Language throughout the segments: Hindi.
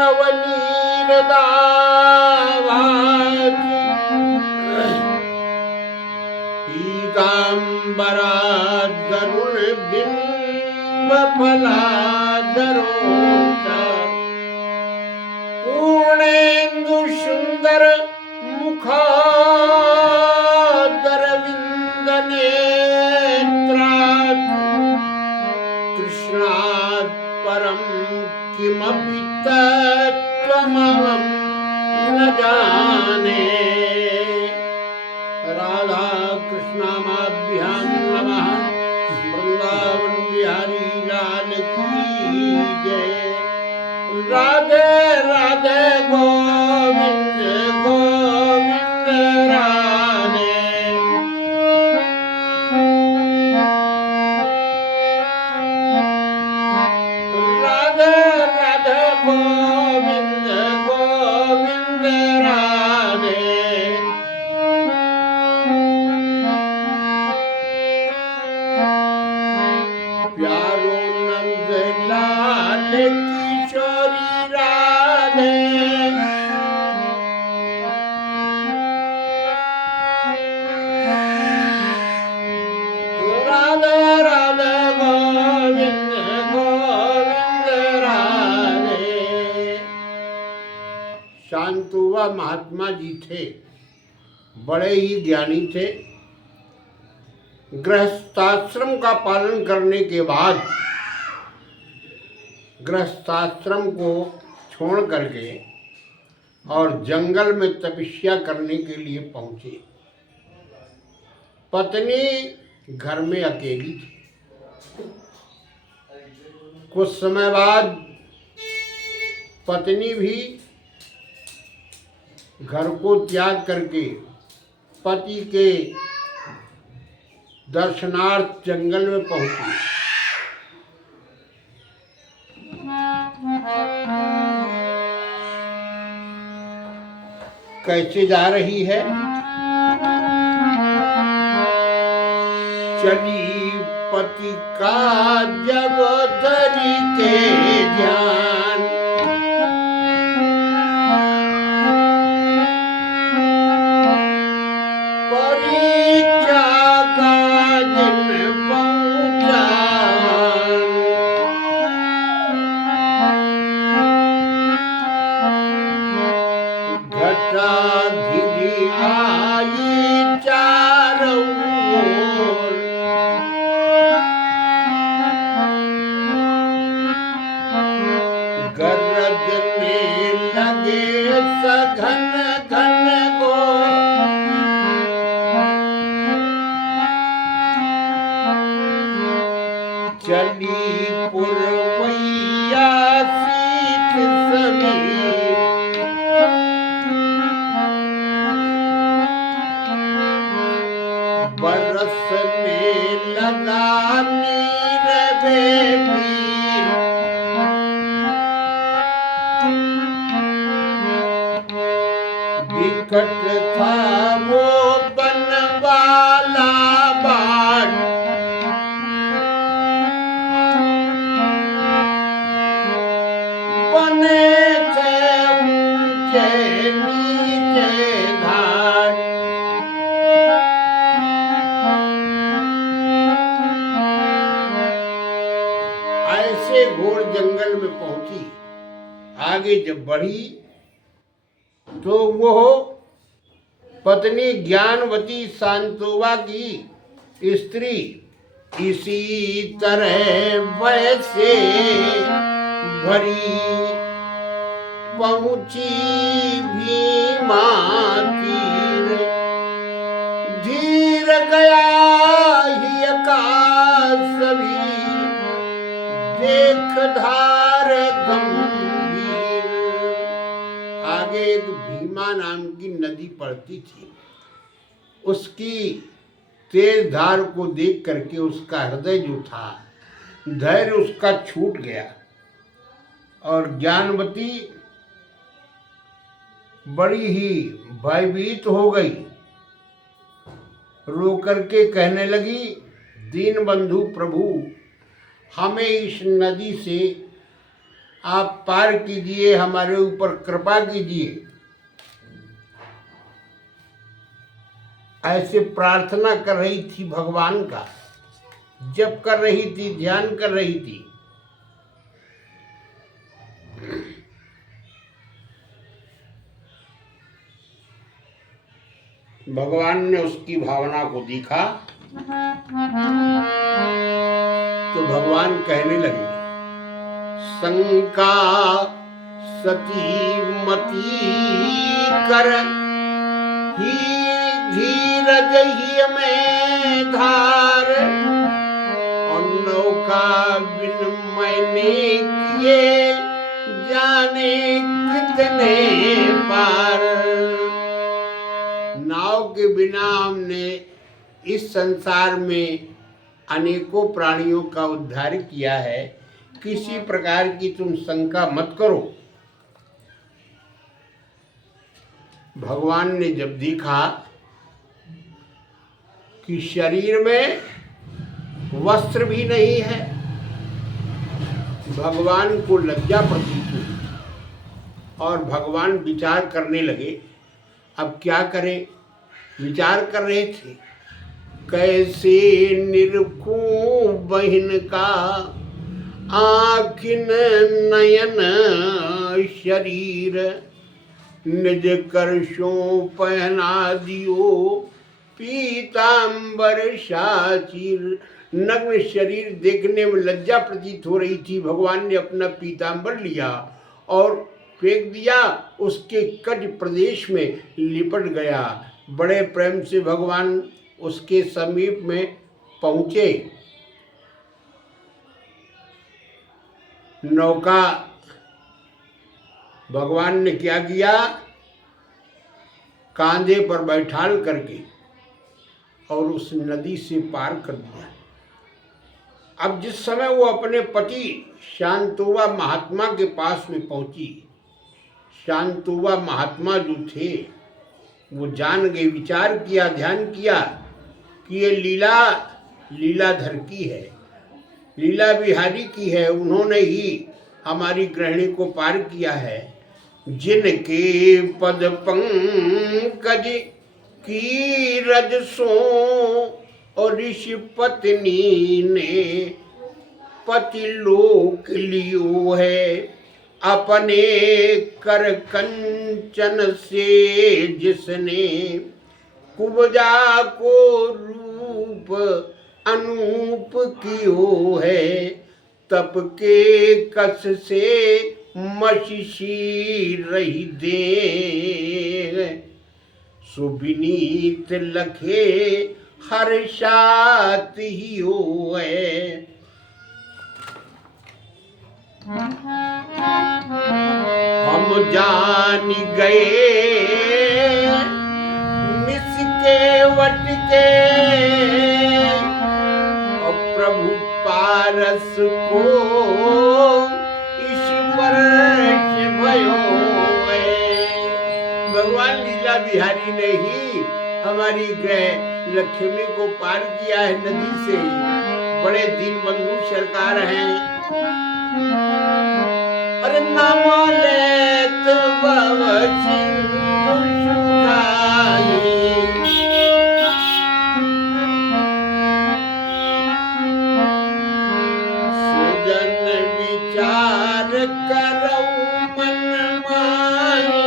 नवनीरदाभाति पीताम्बराद्गरुणबिम्बफलाधरो पूर्णेन्दु सुंदर मुखादरविन्दनेत्रात् कृष्णात् परं किमपि तत्त्वमहं न जाने। राधा कृष्णामाभ्यां नमः। वृंदावन बिहारी लाल की जय। राधे राधे गोविंद गोविंद राधे। राधे राधे गोविंद गोविंद राधे। प्यारो नंद लाल किशोरी राधे। राधे राधे गोविंद गोविंद राधे। शांतुवा महात्मा जी थे, बड़े ही ज्ञानी थे। गृहस्थाश्रम का पालन करने के बाद गृहस्थाश्रम को छोड़ करके और जंगल में तपस्या करने के लिए पहुंचे। पत्नी घर में अकेली थी। कुछ समय बाद पत्नी भी घर को त्याग करके पति के दर्शनार्थ जंगल में पहुंची। कैसे जा रही है? चली पति का जब धरी के ध्यान, परीक्षा का दिन पहुंचा। घटा घिरी आई चारों ओर, गरजने लगे सघन घन घोर। चली पुरवैया शीत समीर, बरसने लगा नीर बेपीर। विकट था वो बनवाला बाट, बने थे ऊंचे नीचे घाट। ऐसे घोर जंगल में पहुंची। आगे जब बढ़ी तो वो पत्नी ज्ञानवती शांतुवा की स्त्री इसी तरह वैसे भरी पहुंची भीमा तीर। धीर गया ही आकाश भी देख धार गंभीर। आगे एक भीमा नाम की नदी पड़ती थी। उसकी तेज धार को देख करके उसका हृदय जो था, धैर्य उसका छूट गया और ज्ञानवती बड़ी ही भयभीत हो गई। रो करके कहने लगी, दीन बंधु प्रभु, हमें इस नदी से आप पार कीजिए, हमारे ऊपर कृपा कीजिए। ऐसे प्रार्थना कर रही थी भगवान का, जप कर रही थी, ध्यान कर रही थी। भगवान ने उसकी भावना को देखा तो भगवान कहने लगे, शंका सती मती कर ही धीरज ही में धार, और नौका बिन मैंने किए जाने कितने पार। नाव के बिना हमने इस संसार में अनेकों प्राणियों का उद्धार किया है, किसी प्रकार की तुम शंका मत करो। भगवान ने जब देखा कि शरीर में वस्त्र भी नहीं है, भगवान को लज्जा प्रतीत हुई और भगवान विचार करने लगे, अब क्या करें। विचार कर रहे थे, कैसे निरखूं बहिन का आँखिन नयन शरीर, निज करशों पहना दियो पीतांबर शाचिर। नग्न शरीर देखने में लज्जा प्रतीत हो रही थी। भगवान ने अपना पीतांबर लिया और फेंक दिया, उसके कज प्रदेश में लिपट गया। बड़े प्रेम से भगवान उसके समीप में पहुंचे। नौका भगवान ने क्या किया, कांधे पर बैठाल करके और उस नदी से पार कर दिया। अब जिस समय वो अपने पति शांतोबा महात्मा के पास में पहुंची, शांतोबा महात्मा जो थे वो जान गए, विचार किया, ध्यान किया कि ये लीलाधर की है, लीला बिहारी की है, उन्होंने ही हमारी गृहिणी को पार किया है। जिनके पद पंकज की रजसों और ऋषि पत्नी ने पति लोक लियो है, अपने कर कंचन से जिसने कुब्जा को रूप अनूप कियो है, तप के कस से मशिशी रही दे, सुविनीत लखे हर्षात ही हो है। हम जान गए निसके वट के और प्रभु पारस को ईश्वर से भयो है। भगवान लीला बिहारी ने ही हमारी ग्रह लक्ष्मी को पार किया है नदी से। बड़े दीनबंधु सरकार हैं। अरे नाम लेत भव सिंधु सुखाई, सुजन विचार करौ मन माही,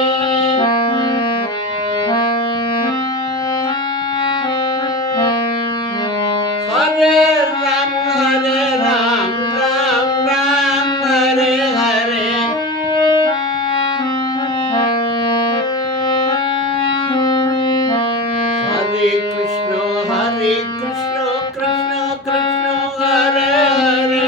हरे राम राम राम हरे हरे, हरे कृष्ण कृष्ण कृष्ण हरे हरे,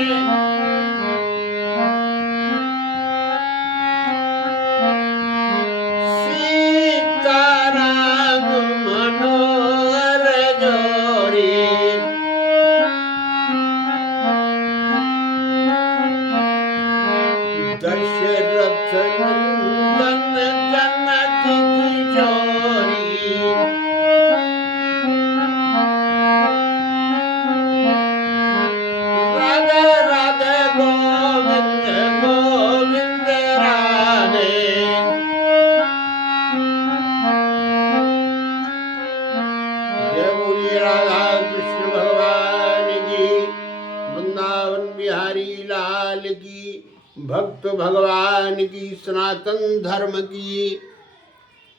सीताराम मनोहर जोड़ी, दशरथ नंदन जनक किशोरी, राधा राधा गोविंद गोविंद भक्त भगवान की, सनातन धर्म की